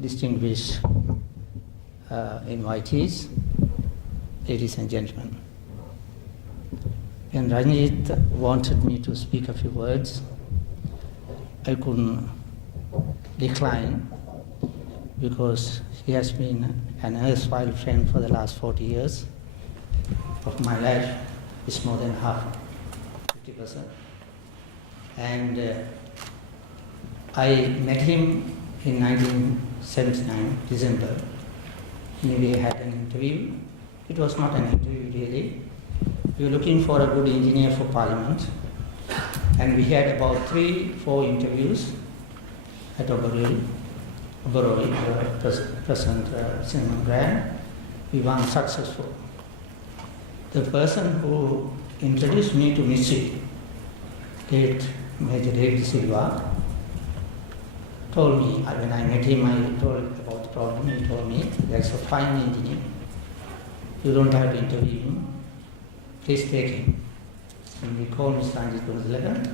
Distinguished invitees, ladies and gentlemen. When Ranjith wanted me to speak a few words, I couldn't decline because he has been an erstwhile friend for the last 40 years of my life. It's more than half, 50%. And I met him in 1979, December. We had an interview. It was not an interview really. We were looking for a good engineer for Parliament. And we had about 3-4 interviews at Oberoi, present Cinnamon Grand. We were unsuccessful. The person who introduced me to Missy, late Major David Silva, told me, when I met him, I told about the problem. He told me, there's a fine engineer. You don't have to interview him. Please take him. And we called Mr. Ranjith Gunatilleke.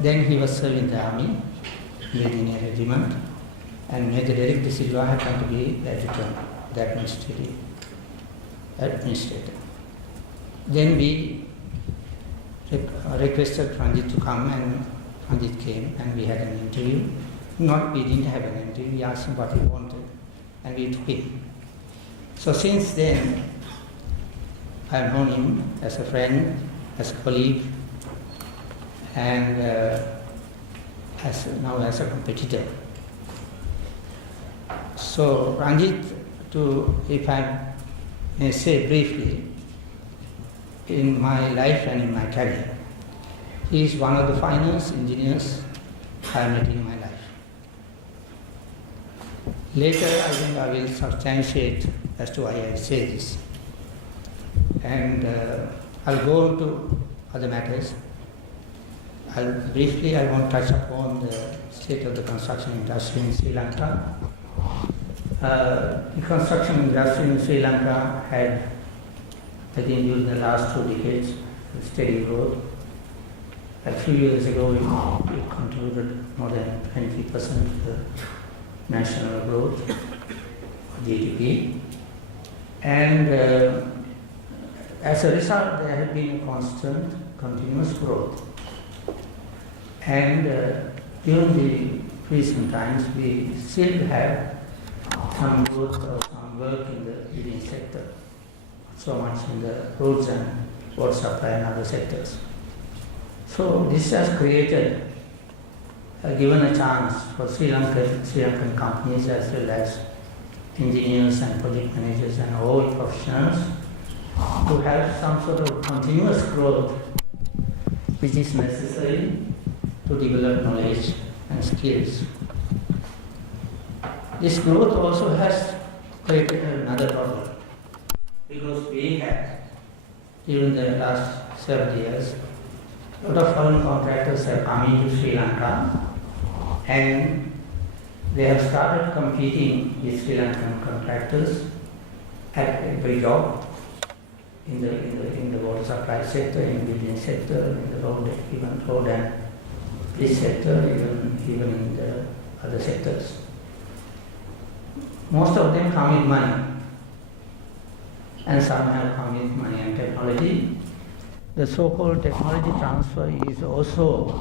Then he was serving the army, the engineer regiment, and Major David Silva happened to be the adjutant, the administrator. Then we requested Ranjith to come, and Ranjith came, and we had an interview. We didn't have an interview. We asked him what he wanted, and we took him. So since then, I have known him as a friend, as a colleague, and now as a competitor. So Ranjith, if I may say briefly, in my life and in my career, he is one of the finest engineers I met in my life. Later, I think I will substantiate as to why I say this. And I'll go on to other matters. I won't touch upon the state of the construction industry in Sri Lanka. The construction industry in Sri Lanka had, I think, during the last 2 decades, a steady growth. A few years ago, it contributed more than 20% of the national growth, GDP. And as a result, there had been a constant, continuous growth. And during the recent times, we still have some growth or some work in the building sector, so much in the roads and water supply and other sectors. So this has created, given a chance for Sri Lankan companies as well as engineers and project managers and all professionals to have some sort of continuous growth which is necessary to develop knowledge and skills. This growth also has created another problem because we had, during the last several years, a lot of foreign contractors have come into Sri Lanka and they have started competing with Sri Lankan contractors at every job in the water supply sector, in the building sector, in the road and this sector, even in the other sectors. Most of them come with money, and some have come with money and technology. The so-called technology transfer is also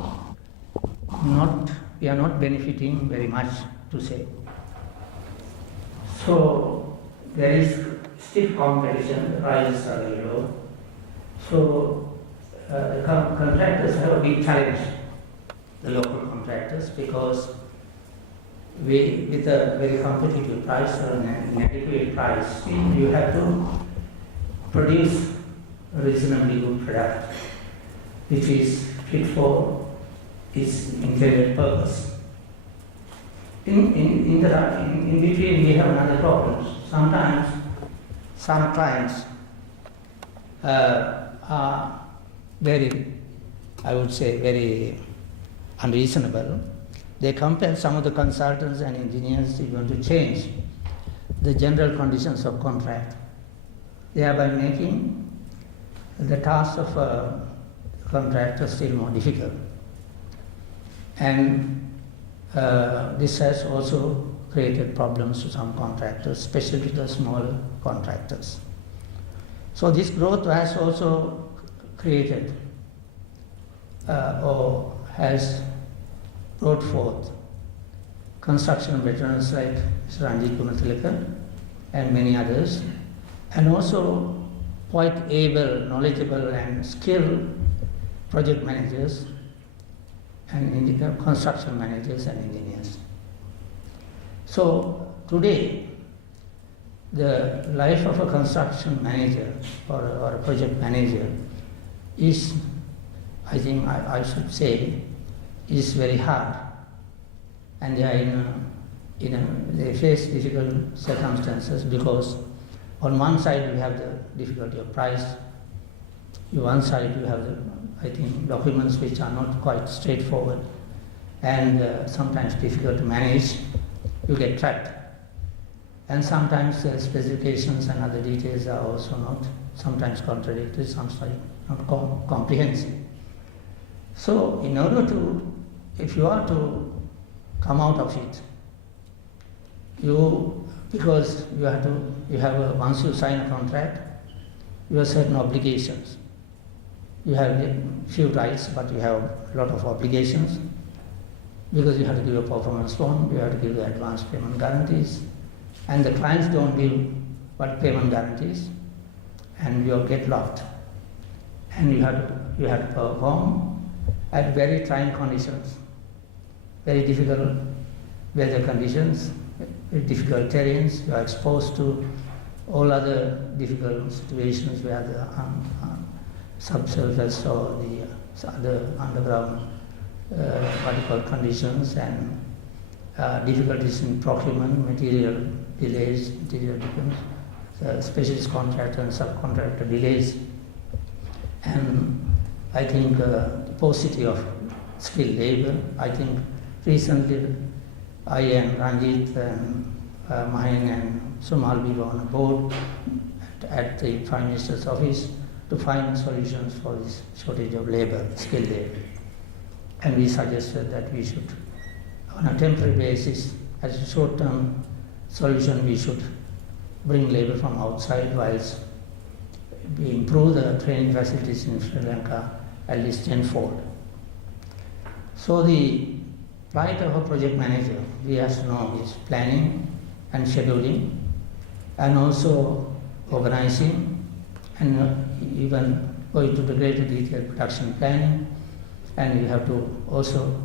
we are not benefiting very much, to say. So there is stiff competition, the prices are very low. So the contractors have a big challenge, the local contractors, because with a very competitive price or an adequate price, you have to produce a reasonably good product which is fit for its intended purpose. In between, we have another problem. Sometimes some clients are very, I would say, very unreasonable. They compel some of the consultants and engineers even to change the general conditions of contract, thereby making the task of a contractor still more difficult. And this has also created problems to some contractors, especially to the smaller contractors. So this growth has also created or has brought forth construction veterans like Mr. Ranjith Gunatilleke and many others, and also quite able, knowledgeable and skilled project managers and construction managers and engineers. So today, the life of a construction manager or a project manager is, I think I should say, is very hard, and they are they face difficult circumstances because on one side we have the difficulty of price, on one side you have the, I think, documents which are not quite straightforward and sometimes difficult to manage. You get trapped, and sometimes the specifications and other details are also not, sometimes contradictory, sometimes not comprehensive. So in order to, if you are to come out of it, because once you sign a contract, you have certain obligations. You have a few rights, but you have a lot of obligations, because you have to give a performance loan, you have to give the advance payment guarantees, and the clients don't give but payment guarantees, and you get locked. And you have to perform at very trying conditions, very difficult weather conditions, very difficult terrains. You are exposed to all other difficult situations where the subsurface or the other underground vertical conditions and difficulties in procurement, material delays, material difference, specialist contractor and subcontractor delays, and I think the paucity of skilled labor. I think recently I and Ranjith and Mahin and Sumal, we were on a board at the Prime Minister's office to find solutions for this shortage of labor, skilled labor. And we suggested that we should, on a temporary basis, as a short-term solution, we should bring labor from outside whilst we improve the training facilities in Sri Lanka at least tenfold. So the plight of a project manager, we have to know, is planning and scheduling, and also organizing, and even going to the greater detail production planning, and you have to also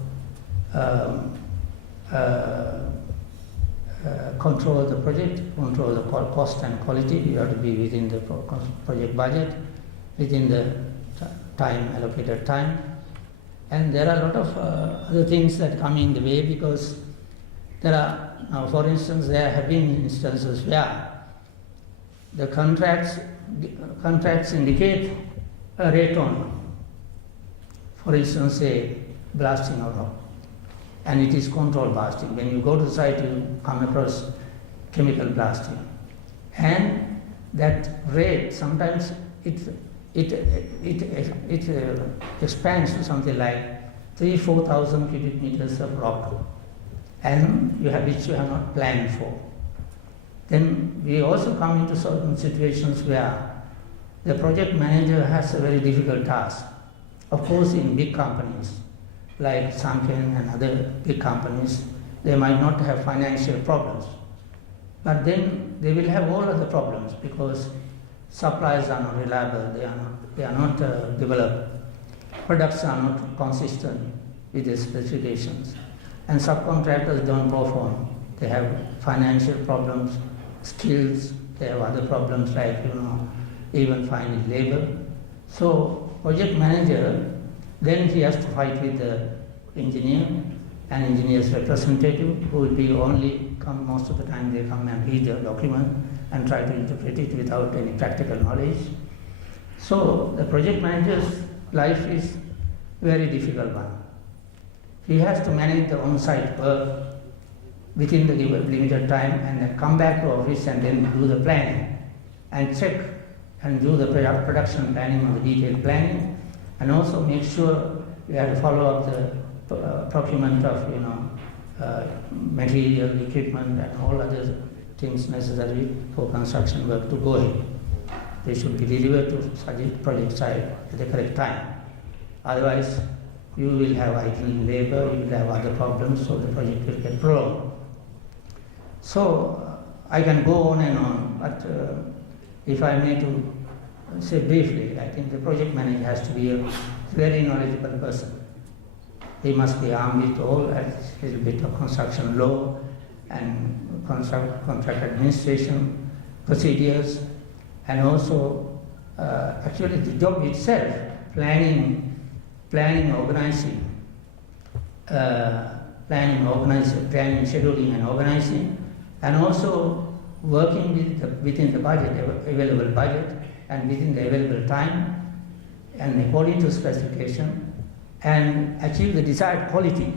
control the project, control the cost and quality. You have to be within the project budget, within the allocated time. And there are a lot of other things that come in the way, because there are, now for instance, there have been instances where the contracts indicate a rate only. For instance, say blasting of rock, and it is controlled blasting. When you go to the site, you come across chemical blasting, and that rate sometimes it expands to something like 3,000-4,000 cubic meters of rock, and which you have not planned for. Then we also come into certain situations where the project manager has a very difficult task. Of course, in big companies like Samken and other big companies, they might not have financial problems, but then they will have all other problems because supplies are not reliable, they are not developed, products are not consistent with the specifications, and subcontractors don't perform. They have financial problems, skills, they have other problems like even finding labor. So project manager, then he has to fight with the engineer and engineer's representative, who will be only come most of the time. They come and read the document and try to interpret it without any practical knowledge. So the project manager's life is a very difficult one. He has to manage the on-site work within the limited time, and then come back to office and then do the planning and check and do the production planning on the detailed planning, and also make sure we have to follow up the procurement of material, equipment and all other things necessary for construction work to go ahead. They should be delivered to such a project site at the correct time. Otherwise, you will have idle labor, you will have other problems, so the project will get prolonged. So, I can go on and on, but if I may to say briefly, I think the project manager has to be a very knowledgeable person. He must be armed with all a little bit of construction law and contract administration procedures, and also actually the job itself, planning, organizing, scheduling and organizing, and also working within the budget, available budget, and within the available time, and according to specification, and achieve the desired quality,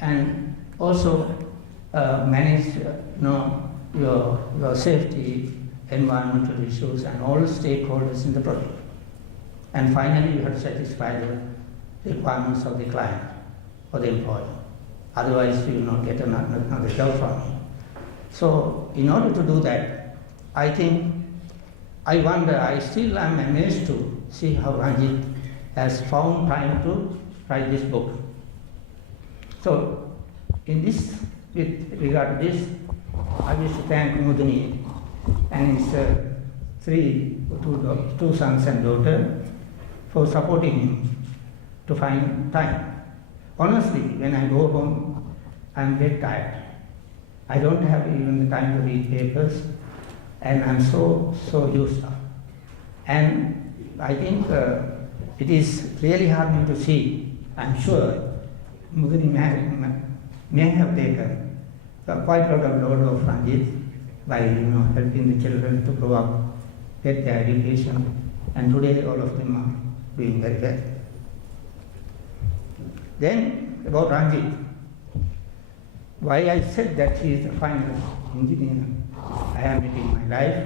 and also manage your safety, environmental issues, and all stakeholders in the project. And finally, you have to satisfy the requirements of the client or the employer. Otherwise, you will not get another job from him. So, in order to do that, I still am amazed to see how Ranjith has found time to write this book. So, with regard to this, I wish to thank Mudini and his two sons and daughter for supporting him to find time. Honestly, when I go home, I am very tired. I don't have even the time to read papers, and I'm so used up. And I think it is really heartening to see. I'm sure Mudini may have taken quite a lot of load of Ranjith by helping the children to grow up, get their education, and today all of them are doing very well. Then about Ranjith, why I said that he is the finest engineer I have met in my life,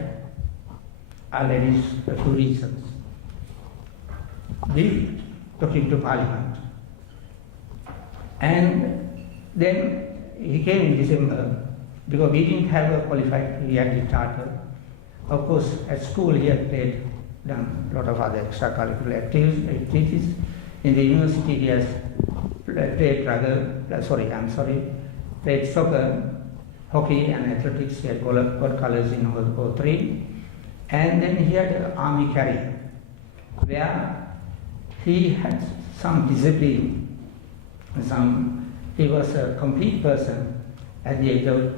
already a few reasons. We took him to Parliament, and then he came in December because we didn't have a qualified reality charter. Of course, at school he had done a lot of other extracurricular activities. In the university he has played soccer, hockey and athletics. He had got colors in all three. And then he had an army career where he had some discipline, he was a complete person at the age of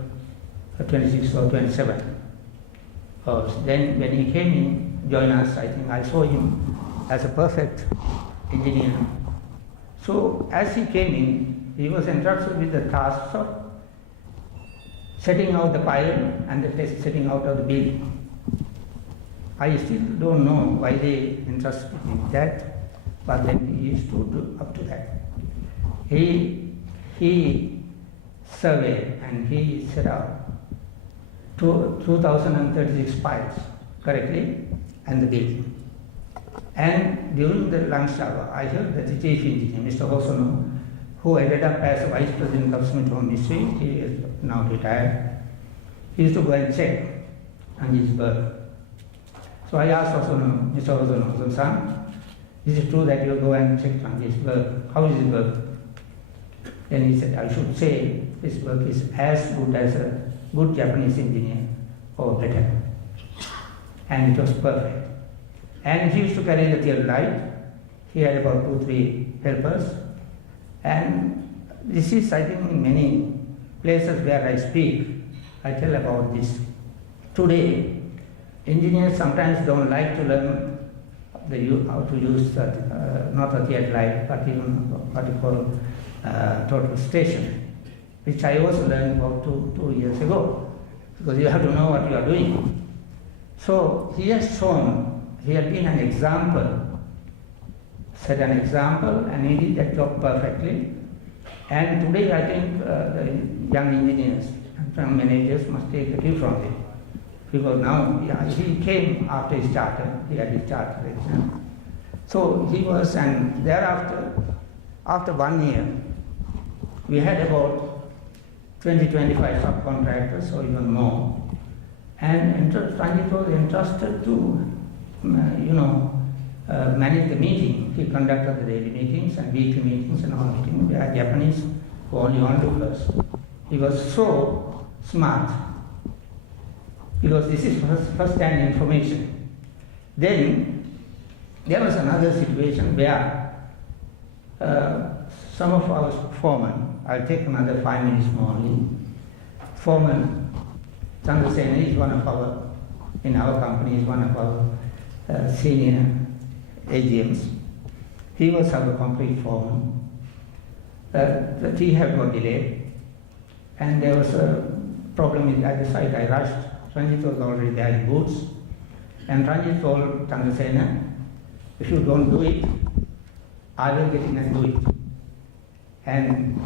26 or 27. Then when he came in, joined us, I think I saw him as a perfect engineer. So as he came in, he was entrusted with the tasks of setting out the pile and the setting out of the building. I still don't know why they entrusted him with that, but then he stood up to that. He surveyed and he set out 2,036 piles correctly and the building. And during the lunch hour, I heard that the chief engineer, Mr. Hosono, who ended up as Vice President of Cement Home Ministry, he is now retired, he used to go and check on his work. So I asked Hosono, Mr. Hosono, son, is it true that you go and check on his work? How is his work? Then he said, I should say his work is as good as a good Japanese engineer or better. And it was perfect. And he used to carry the tail light. He had about 2-3 helpers. And this is, I think, in many places where I speak, I tell about this. Today, engineers sometimes don't like to learn how to use not a theatre light, but even what you call total station, which I also learned about two years ago, because you have to know what you are doing. So he has shown, he had been an example, set an example, and he did that job perfectly. And today I think the young engineers and young managers must take a cue from him. Because now he came after his charter, he had his charter exam. So he was, and thereafter, after 1 year, we had about 20-25 subcontractors or even more. And Ranjith was entrusted to, manage the meeting. He conducted the daily meetings and weekly meetings and all meetings. We had Japanese who only onlookers. He was so smart because this is first-hand information. Then there was another situation where some of our foremen, I'll take another 5 minutes more only. Foreman Chandrasena is one of our, in our company, is one of our senior AGMs. He was our complete foreman. The tea had got delayed, and there was a problem at the site. I rushed. Ranjith was already there in boots, and Ranjith told Chandrasena, if you don't do it, I will get in and do it. And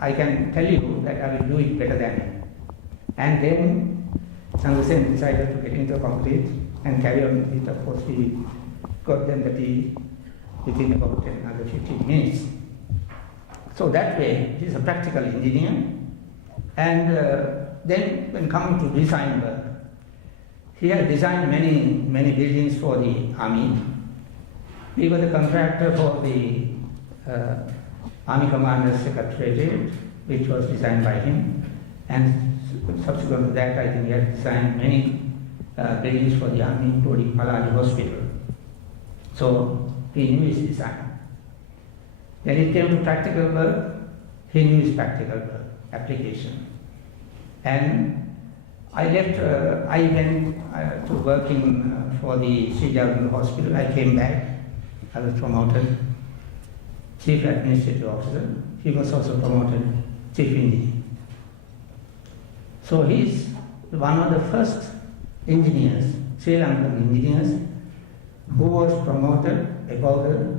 I can tell you that I will do it better than him. And then Chandrasena decided to get into complete and carry on with it. Of course, we got them the tea within about another 15 minutes. So that way, he's a practical engineer. And then when coming to design work, he had designed many buildings for the army. We were the contractor for the Army Commander's Secretariat, which was designed by him. And subsequent to that, I think he had designed many buildings for the army, including Malali Hospital. So he knew his design. When it came to practical work, he knew his practical work, application. And I left, I went to working for the Srijagannath Hospital. I came back, I was promoted Chief Administrative Officer. He was also promoted Chief Engineer. So he's one of the first engineers, Sri Lankan engineers, who was promoted above the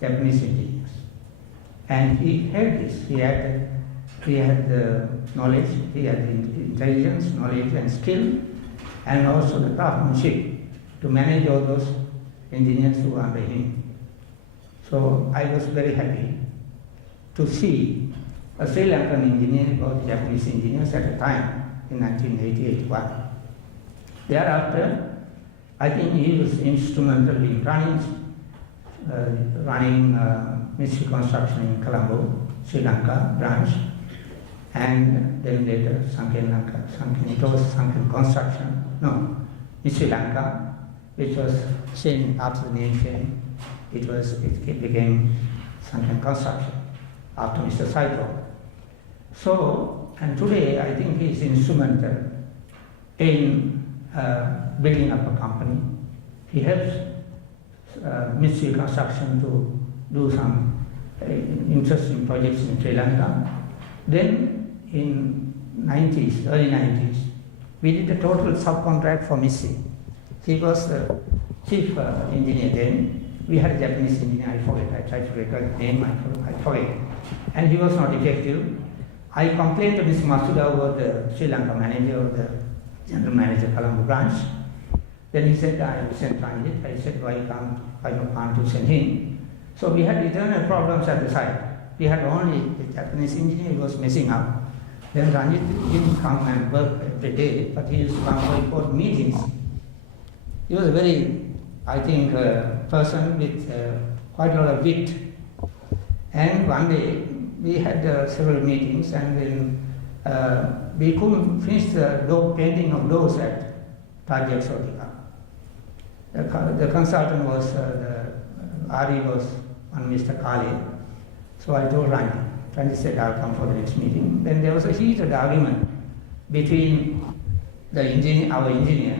Japanese engineers. And he had this, he had the knowledge, he had the intelligence, knowledge and skill, and also the craftsmanship to manage all those engineers who were under him. So I was very happy to see a Sri Lankan engineer about Japanese engineers at the time in 1980-81. Thereafter, I think he was instrumental in running Ministry Construction in Colombo, Sri Lanka branch, and then later Sunken Construction, in Sri Lanka, which was changed after the name change. It became Sunken Construction after Mr. Saito. So, and today I think he is instrumental in building up a company. He helps Ministry of Construction to do some interesting projects in Sri Lanka. Then in early 90s, we did a total subcontract for Missy. He was the chief engineer then. We had a Japanese engineer, I forget, I tried to record the name, I forget. And he was not effective. I complained to Ms. Masuda over the Sri Lanka manager or the general manager Colombo branch. Then he said, I will send Ranjith. I said, why can't you send him? So we had internal problems at the site. We had only the Japanese engineer who was messing up. Then Ranjith didn't come and work every day, but he used to come for important meetings. He was a very, I think, person with quite a lot of wit. And one day we had several meetings, and then we couldn't finish the painting of doors at Taj Exotica. The consultant was, the RE was on Mr. Kale. So I told Ranjith. Ranjith said, I'll come for the next meeting. Then there was a heated argument between our engineer.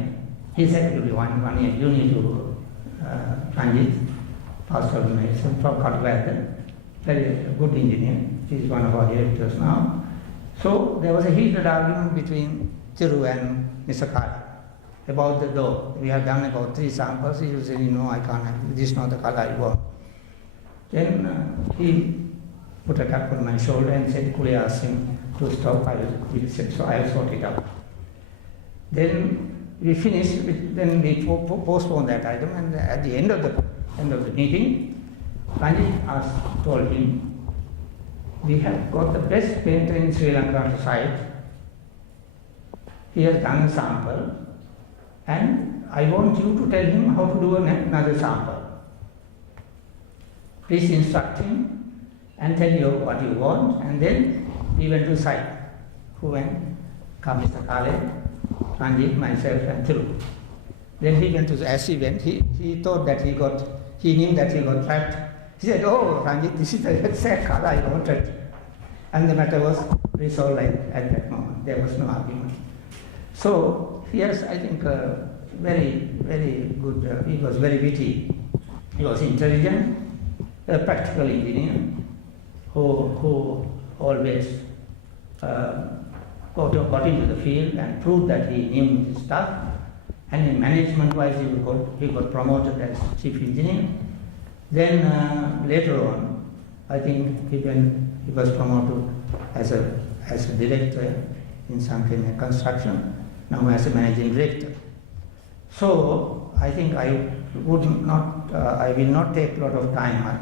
He said, it will be 1 year, you need to, Ranjith, pastor of medicine from Katwada, very good engineer. He's one of our directors now. So there was a heated argument between Thiru and Mr. Kale about the door. We had done about 3 samples. He said, no, I can't have this, is not the color I want. Then he put a tap on my shoulder and said, could I ask him to stop? He said, so I'll sort it out. Then we finished, then we postponed that item, and at the end of the meeting, Ranjith told him, we have got the best painter in Sri Lanka on the site. He has done a sample, and I want you to tell him how to do another sample. Please instruct him and tell you what you want, and then we went to site. Who went? Mr. Kale, Ranjith, myself, and Thiru. Then he went to, as he went, he thought that he knew that he got trapped. He said, "Oh, Ranjith, this is the exact color I wanted." And the matter was resolved at that moment. There was no argument. So, yes, I think very, very good. He was very witty. He was intelligent, a practical engineer who always got into the field and proved that he knew his stuff. And in management-wise, he got promoted as chief engineer. Then later on, I think he was promoted as a director in something construction, now as a managing director. So I think I will not take a lot of time,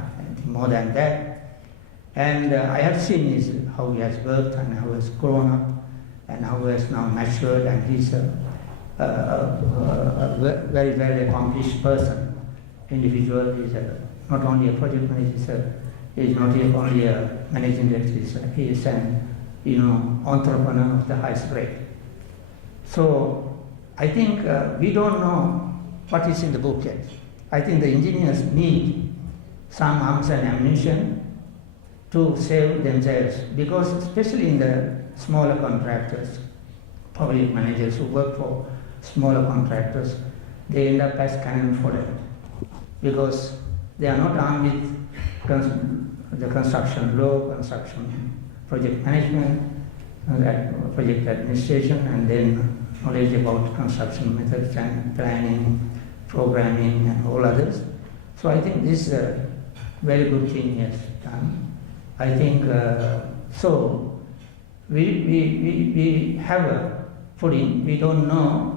more than that. And I have seen how he has worked and how he has grown up and how he has now matured, and he's a very, very accomplished person, individual. He's not only a project manager, he's not only a managing director, he is an entrepreneur of the highest grade. So I think we don't know what is in the book yet. I think the engineers need some arms and ammunition to save themselves, because especially in the smaller contractors, project managers who work for smaller contractors, they end up as cannon fodder, because they are not armed with the construction law, construction project management, project administration, and then knowledge about construction methods and planning, programming, and all others. So I think this is a very good thing he has done. I think so. We have a pudding. We don't know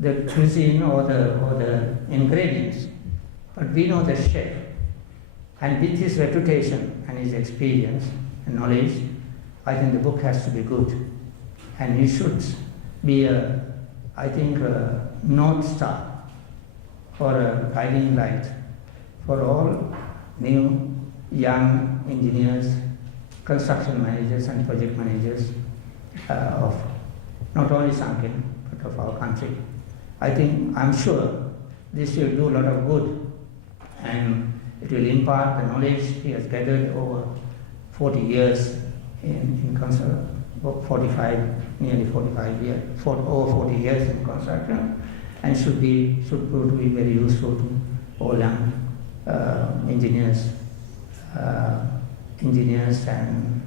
the cuisine or the ingredients, but we know the chef. And with his reputation and his experience and knowledge, I think the book has to be good. And it should be a North Star or a guiding light for all new young engineers, construction managers and project managers of not only Sanken, but of our country. I'm sure this will do a lot of good, and it will impart the knowledge he has gathered over 40 years in construction, nearly 45 years, over 40 years in construction, and should prove to be very useful to all young engineers and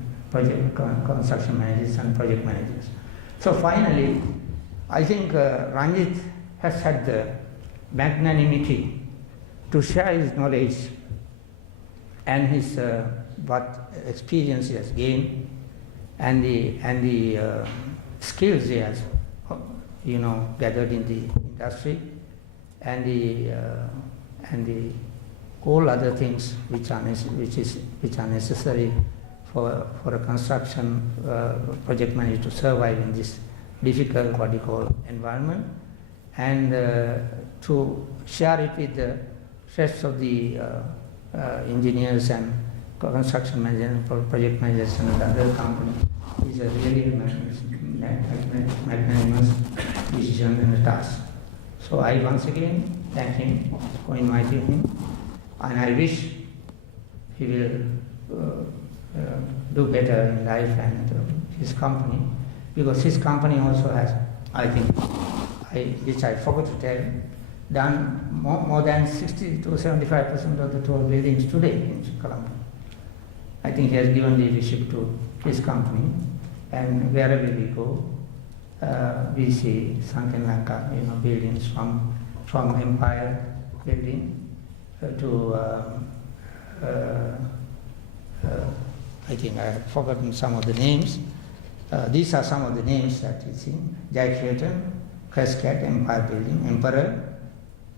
construction managers and project managers. So finally, I think Ranjith has had the magnanimity to share his knowledge and his what experience he has gained, and the skills he has gathered in the industry, and the all other things which are necessary for a construction project manager to survive in this difficult, what you call, environment, and to share it with the rest of the engineers and construction managers and project managers and other companies is a really magnanimous decision and a task. So I once again thank him for inviting him, and I wish he will do better in life and his company, because his company also has, which I forgot to tell, done more than 60 to 75% of the total buildings today in Colombo. I think he has given leadership to his company, and wherever we go, we see something like buildings from Empire building to I think I have forgotten some of the names. These are some of the names that you see: Jai Theatre, Cascade, Empire Building, Emperor,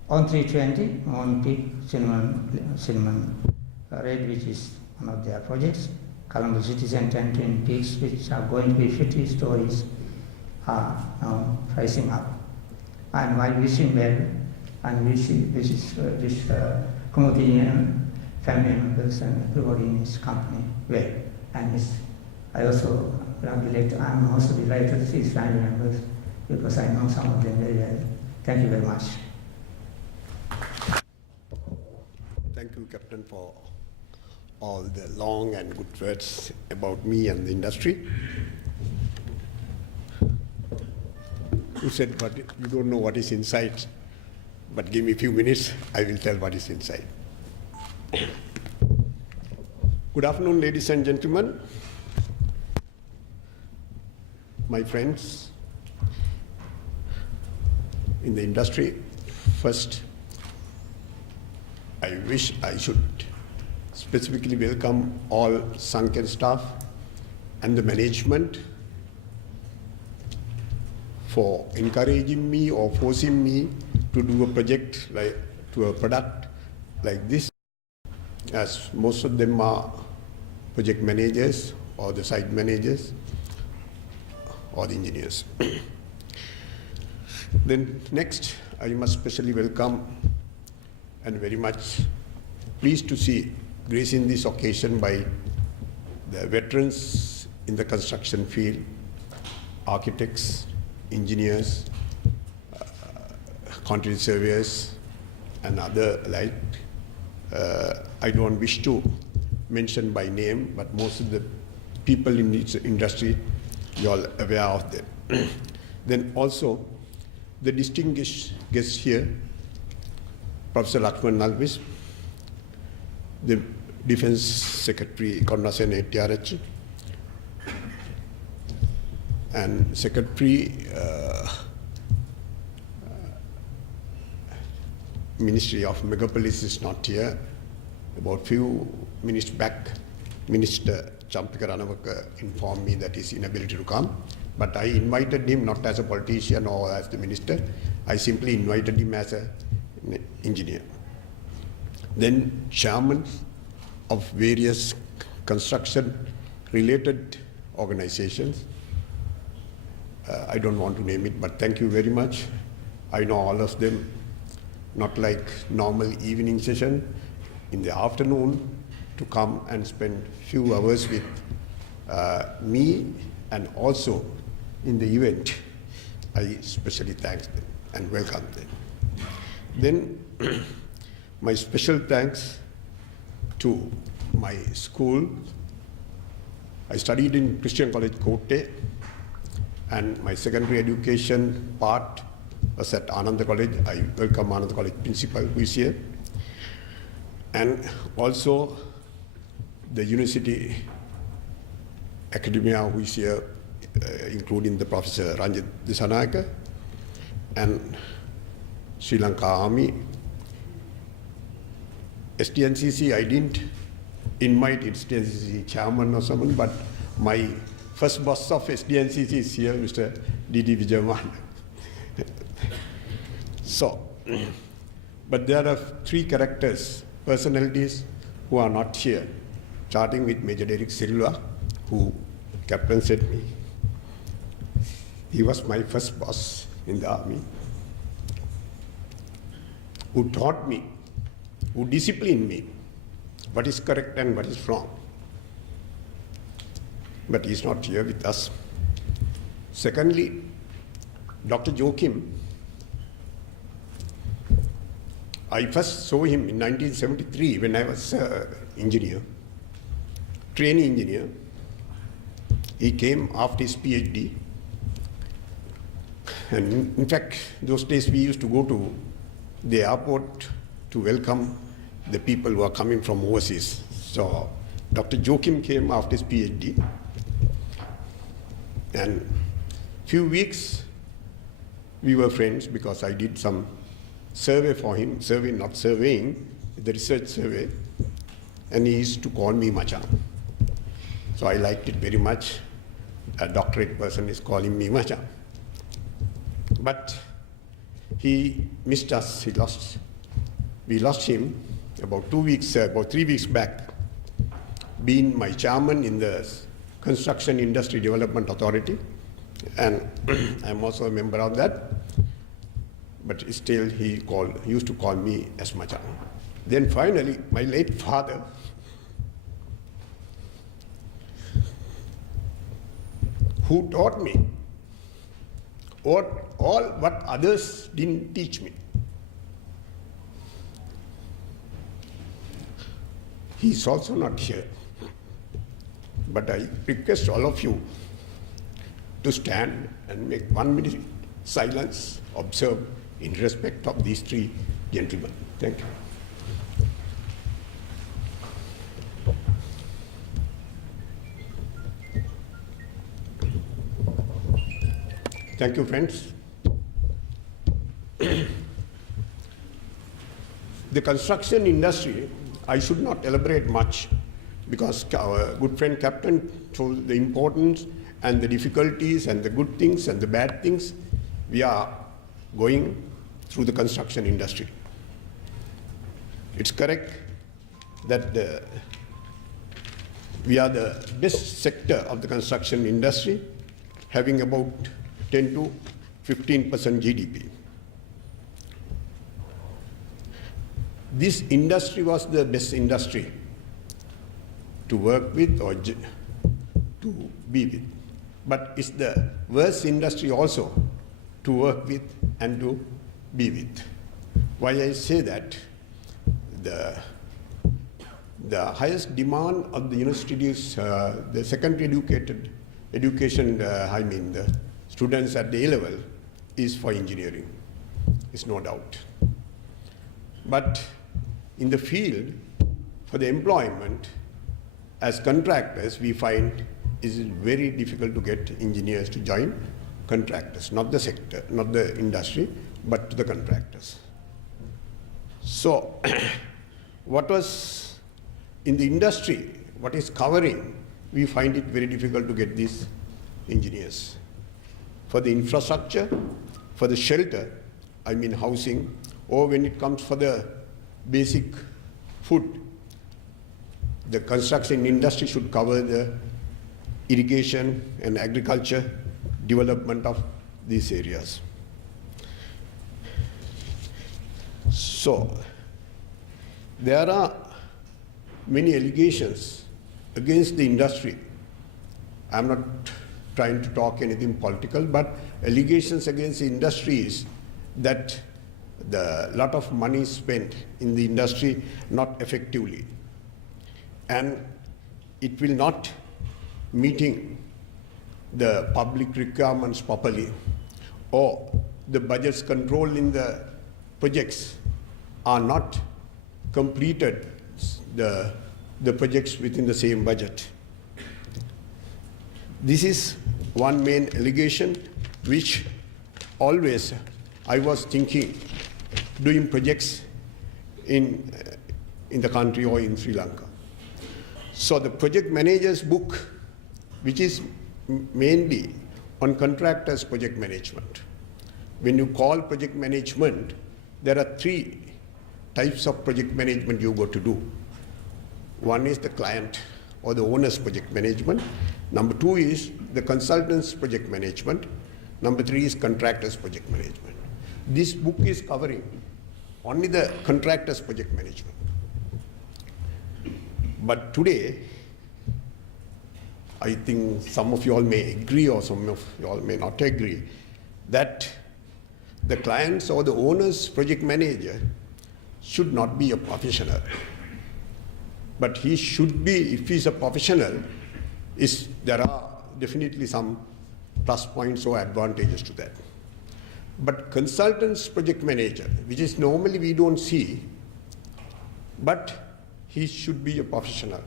on 320, on Peak, Cinnamon Red, which is one of their projects, Colombo City Centre and Twin Peaks, which are going to be 50 stories, are now rising up. And while wishing well, and wish Kumudi and family members and everybody in his company well. And I also I'm also delighted to see his family members because I know some of them very well. Thank you very much. Thank you, Captain, for all the long and good words about me and the industry. You said, but you don't know what is inside. But give me a few minutes, I will tell what is inside. Good afternoon, ladies and gentlemen, my friends in the industry. First, I wish I should specifically welcome all sunken staff and the management for encouraging me or forcing me to do a product like this, as most of them are project managers or the site managers or the engineers. Then next, I must specially welcome and very much pleased to see gracing this occasion by the veterans in the construction field, architects, engineers, quantity surveyors, and other like. I don't wish to mention by name, but most of the people in this industry, you're all aware of them. Then also, the distinguished guests here, Professor Lakshman Nalvis, the Defense Secretary Konnasen Etiarachchi, and Secretary Ministry of Megapolis is not here. About few minutes back, Minister Champika Ranawaka informed me that his inability to come. But I invited him not as a politician or as the minister. I simply invited him as an engineer. Then chairmen of various construction-related organizations. I don't want to name it, but thank you very much. I know all of them, not like normal evening session, in the afternoon to come and spend few hours with me, and also in the event. I especially thank them and welcome them. Then my special thanks to my school. I studied in Christian College Kotte, and my secondary education part was at Ananda College. I welcome Ananda College principal who is here. And also the university academia who is here, including the Professor Ranjith Gunatilleke and Sri Lanka Army. STNCC, I didn't invite STNCC chairman or someone, but my first boss of STNCC is here, Mr. D.D. Vijayaman. So, but there are three characters, personalities who are not here, starting with Major Derek Silva, who captain said me. He was my first boss in the army, who taught me, who disciplined me, what is correct and what is wrong. But he's not here with us. Secondly, Dr. Joachim. I first saw him in 1973 when I was engineer, trainee engineer. He came after his PhD. And in fact, those days we used to go to the airport to welcome the people who are coming from overseas. So Dr. Joachim came after his PhD. And few weeks we were friends because I did some survey for him, not surveying, the research survey, and he used to call me Machan. So I liked it very much. A doctorate person is calling me Machan. But he missed us, we lost him about 3 weeks back. been my chairman in the Construction Industry Development Authority, and I'm also a member of that. But still, he used to call me as Machan. Then finally, my late father, who taught me all what others didn't teach me. He's also not here. But I request all of you to stand and make 1 minute silence, observe in respect of these three gentlemen. Thank you. Thank you, friends. The construction industry, I should not elaborate much because our good friend Captain told the importance and the difficulties and the good things and the bad things we are going through the construction industry. It's correct that we are the best sector of the construction industry, having about 10 to 15% GDP. This industry was the best industry to work with or to be with. But it's the worst industry also to work with and to be with. Why I say that? The highest demand of the universities, the secondary education, the students at the A level is for engineering. It's no doubt. But in the field, for the employment, as contractors, we find it is very difficult to get engineers to join contractors, not the sector, not the industry, but to the contractors. So, what was in the industry, what is covering, we find it very difficult to get these engineers. For the infrastructure, for the shelter, I mean housing, or when it comes for the basic food, the construction industry should cover the irrigation and agriculture development of these areas. So, there are many allegations against the industry. I'm not trying to talk anything political, but allegations against the industry is that the lot of money spent in the industry not effectively, and it will not meeting the public requirements properly, or the budgets controlled in the projects are not completed the projects within the same budget. This is one main allegation which always I was thinking doing projects in the country or in Sri Lanka. So the project manager's book, which is mainly on contractors' project management. When you call project management, there are three types of project management you got to do. One is the client or the owner's project management. Number two is the consultant's project management. Number three is contractor's project management. This book is covering only the contractor's project management. But today, I think some of you all may agree or some of you all may not agree that the client's or the owner's project manager should not be a professional. But he should be, if he's a professional, there are definitely some plus points or advantages to that. But consultant's project manager, which is normally we don't see, but he should be a professional.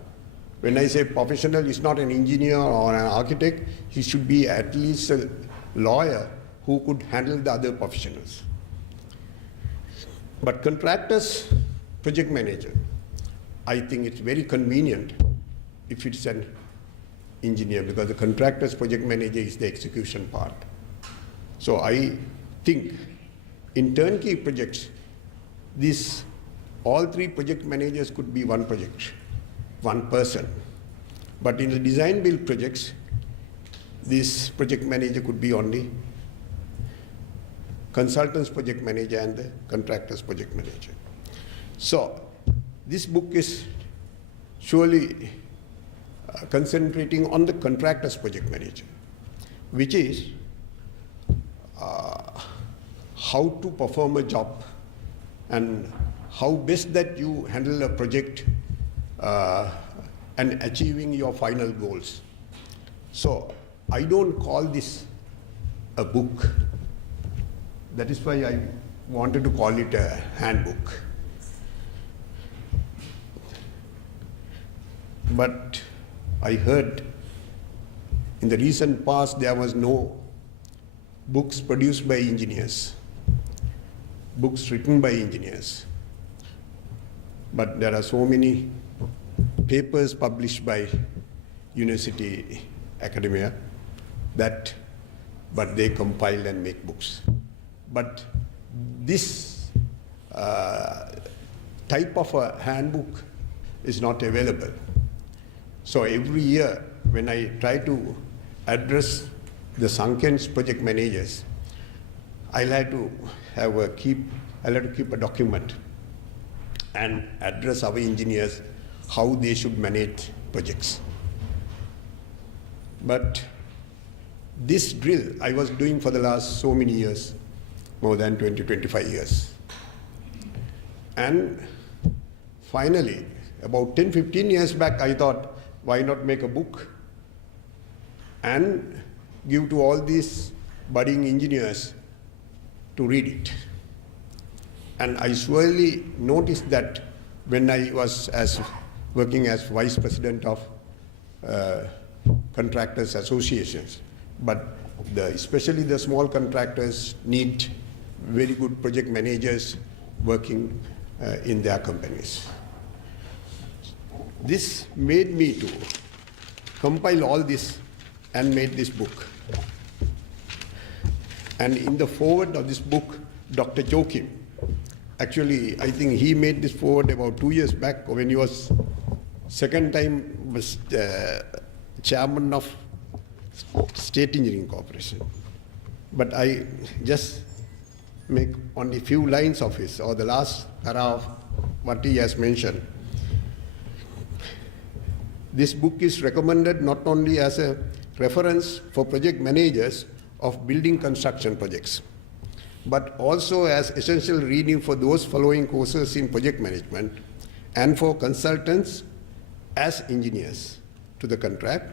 When I say professional, he's not an engineer or an architect, he should be at least a lawyer who could handle the other professionals. But contractor's project manager, I think it's very convenient if it's an engineer, because the contractor's project manager is the execution part. So I think in turnkey projects, all three project managers could be one project, one person. But in the design build projects, this project manager could be only consultant's project manager and the contractor's project manager. So this book is surely concentrating on the contractor's project manager, which is how to perform a job and how best that you handle a project and achieving your final goals. So I don't call this a book. That is why I wanted to call it a handbook. But I heard in the recent past there was no books produced by engineers, books written by engineers. But there are so many papers published by university academia that, but they compile and make books. But this type of a handbook is not available. So every year when I try to address the Sanken's project managers, I'll have to keep a document and address our engineers how they should manage projects. But this drill I was doing for the last so many years, more than 20-25 years. And finally, about 10-15 years back, I thought, why not make a book and give to all these budding engineers to read it. And I surely noticed that when I was working as vice president of contractors associations, but especially the small contractors need very good project managers working in their companies. This made me to compile all this and made this book. And in the foreword of this book, Dr. Joachim, actually, I think he made this foreword about 2 years back when he was second time was chairman of State Engineering Corporation. But I just make only few lines of his, or the last para of what he has mentioned. This book is recommended not only as a reference for project managers of building construction projects, but also as essential reading for those following courses in project management and for consultants as engineers to the contract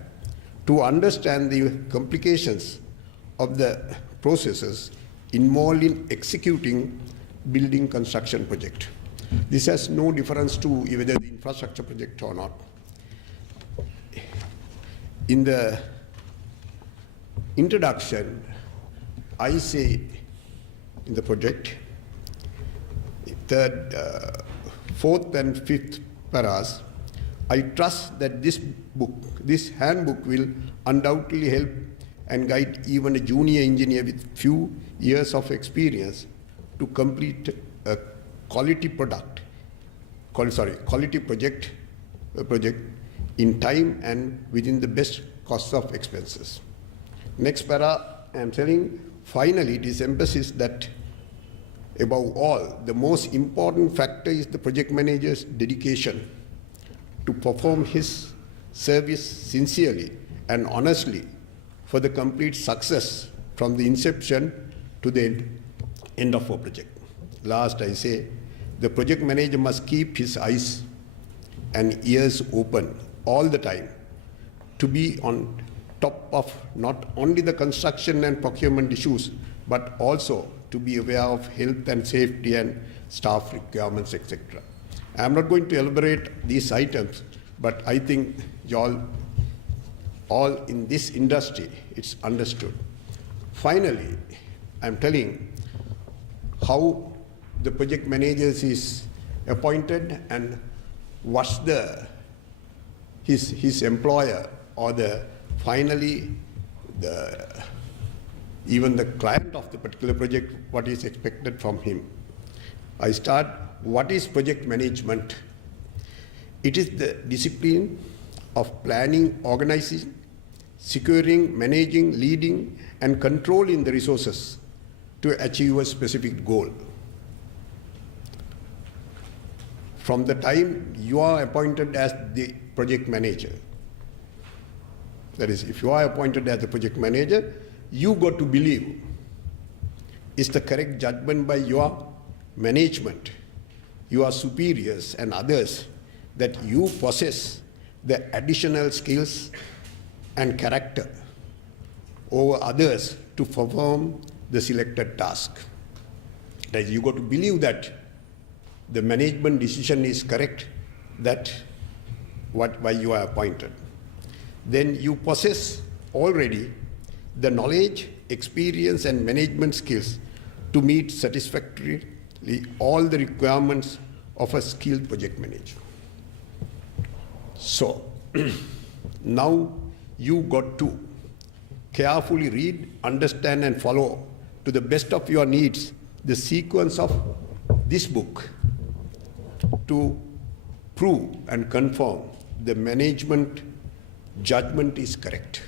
to understand the complications of the processes involved in executing building construction project. This has no difference to whether the infrastructure project or not. In the introduction, I say in the project, third, fourth and fifth paras, I trust that this book, this handbook will undoubtedly help and guide even a junior engineer with few years of experience to complete a quality project in time and within the best cost of expenses. Next para, I am telling, finally, it is emphasis that above all, the most important factor is the project manager's dedication to perform his service sincerely and honestly for the complete success from the inception to the end of a project. Last, I say, the project manager must keep his eyes and ears open all the time to be on top of not only the construction and procurement issues, but also to be aware of health and safety and staff requirements, etc. I am not going to elaborate these items, but I think you all in this industry, it's understood. Finally, I am telling how the project managers is appointed and what's his employer or finally even the client of the particular project, what is expected from him. I start, what is project management? It is the discipline of planning, organizing, securing, managing, leading, and controlling the resources to achieve a specific goal. From the time you are appointed as the project manager, that is, if you are appointed as the project manager, you got to believe it's the correct judgment by your management, your superiors and others, that you possess the additional skills and character over others to perform the selected task. That is, you got to believe that the management decision is correct, that why you are appointed. Then you possess already the knowledge, experience and management skills to meet satisfactorily all the requirements of a skilled project manager. So, now you got to carefully read, understand and follow to the best of your needs the sequence of this book to prove and confirm the management judgment is correct.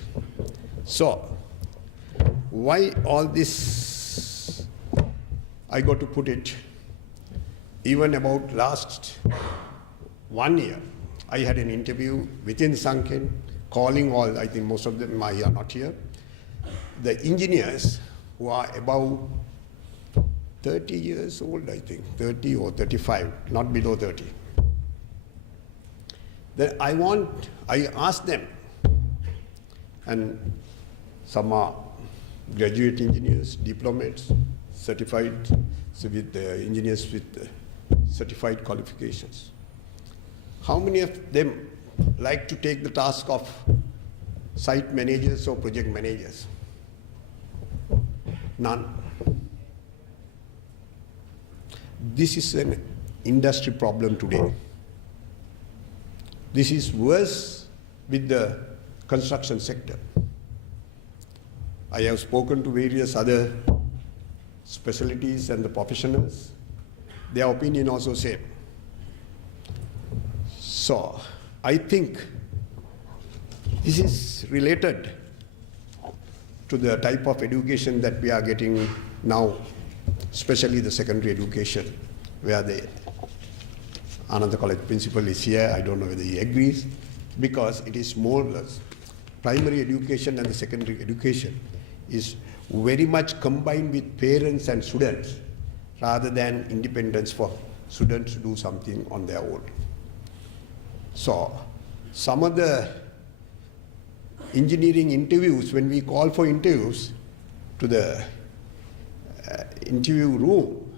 So, why all this? I got to put it, even about last 1 year, I had an interview within Sanken, calling all, I think most of them are not here, the engineers who are above 30 years old, I think, 30 or 35, not below 30. Then I asked them, and some are graduate engineers, diplomates, certified, so with engineers with certified qualifications. How many of them like to take the task of site managers or project managers? None. This is an industry problem today. This is worse with the construction sector. I have spoken to various other specialties and the professionals. Their opinion also same. So, I think this is related to the type of education that we are getting now, especially the secondary education, where the Ananda College principal is here. I don't know whether he agrees, because it is more or less primary education and the secondary education is very much combined with parents and students rather than independence for students to do something on their own. So, some of the engineering interviews, when we call for interviews to the interview room,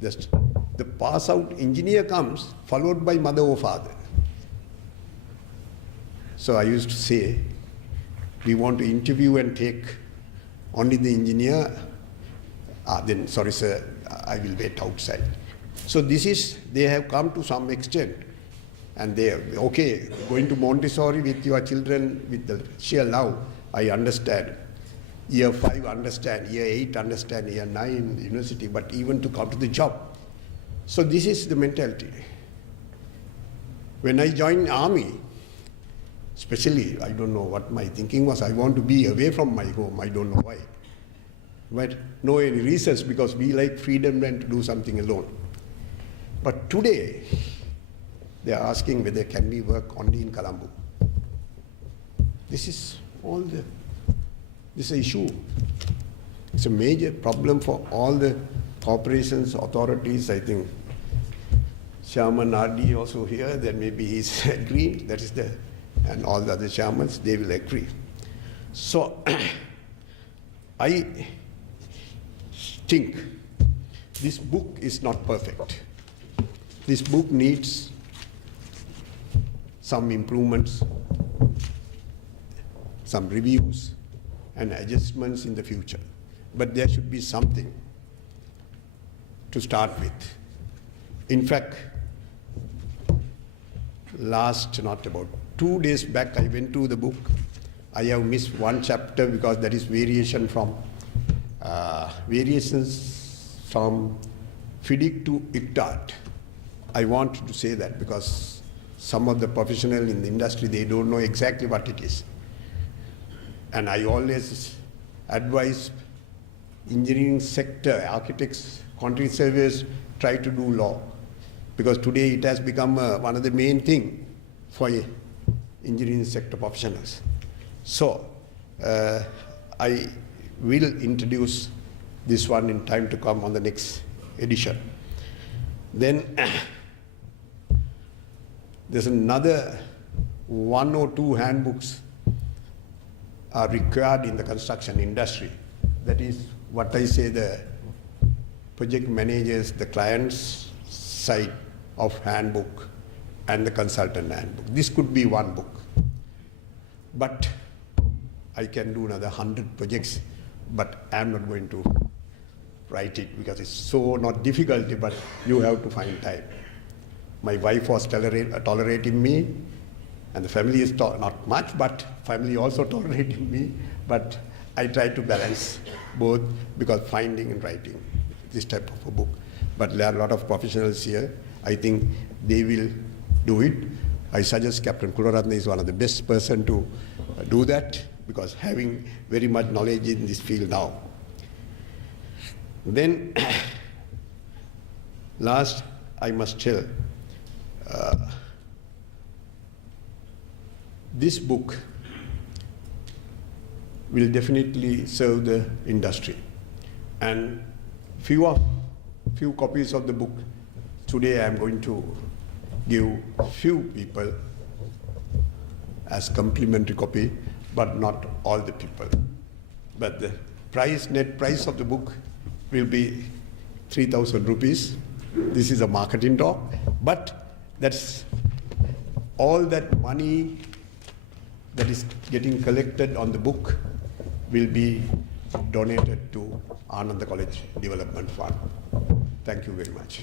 the pass out engineer comes followed by mother or father. So I used to say, we want to interview and take only the engineer, then sorry sir, I will wait outside. So this is, they have come to some extent, and they are, okay, going to Montessori with your children with the sheer love, I understand. Year 5 understand, year 8 understand, year 9 university, but even to come to the job. So this is the mentality. When I joined army, especially, I don't know what my thinking was, I want to be away from my home, I don't know why. But no any reasons, because we like freedom and to do something alone. But today, they are asking whether can we work only in Colombo. This is all the, this is an issue. It's a major problem for all the corporations, authorities. I think Chairman R.D. also here, then maybe he's agreeing, that is the, and all the other chairmans, they will agree. So, I think this book is not perfect. This book needs some improvements, some reviews and adjustments in the future. But there should be something to start with. In fact, not about 2 days back, I went to the book. I have missed one chapter because that is variations from FIDIC to ICTAT. I want to say that because some of the professionals in the industry, they don't know exactly what it is. And I always advise engineering sector, architects, quantity surveyors, try to do law. Because today it has become one of the main thing for engineering sector professionals. So, I will introduce this one in time to come on the next edition. Then, there's another 1 or 2 handbooks are required in the construction industry. That is what I say, the project managers, the client's side of handbook and the consultant handbook. This could be one book. But I can do another 100 projects, but I'm not going to write it because it's so not difficult, but you have to find time. My wife was tolerating me, and the family is not much, but family also tolerating me, but I try to balance both because finding and writing this type of a book. But there are a lot of professionals here. I think they will do it. I suggest Captain Kularatne is one of the best person to do that because having very much knowledge in this field now. Then, last, I must tell, this book will definitely serve the industry. And few copies of the book, today I am going to give few people as complimentary copy, but not all the people. But the price, net price of the book will be 3,000 rupees. This is a marketing talk, but that's all that money that is getting collected on the book will be donated to Ananda College Development Fund. Thank you very much.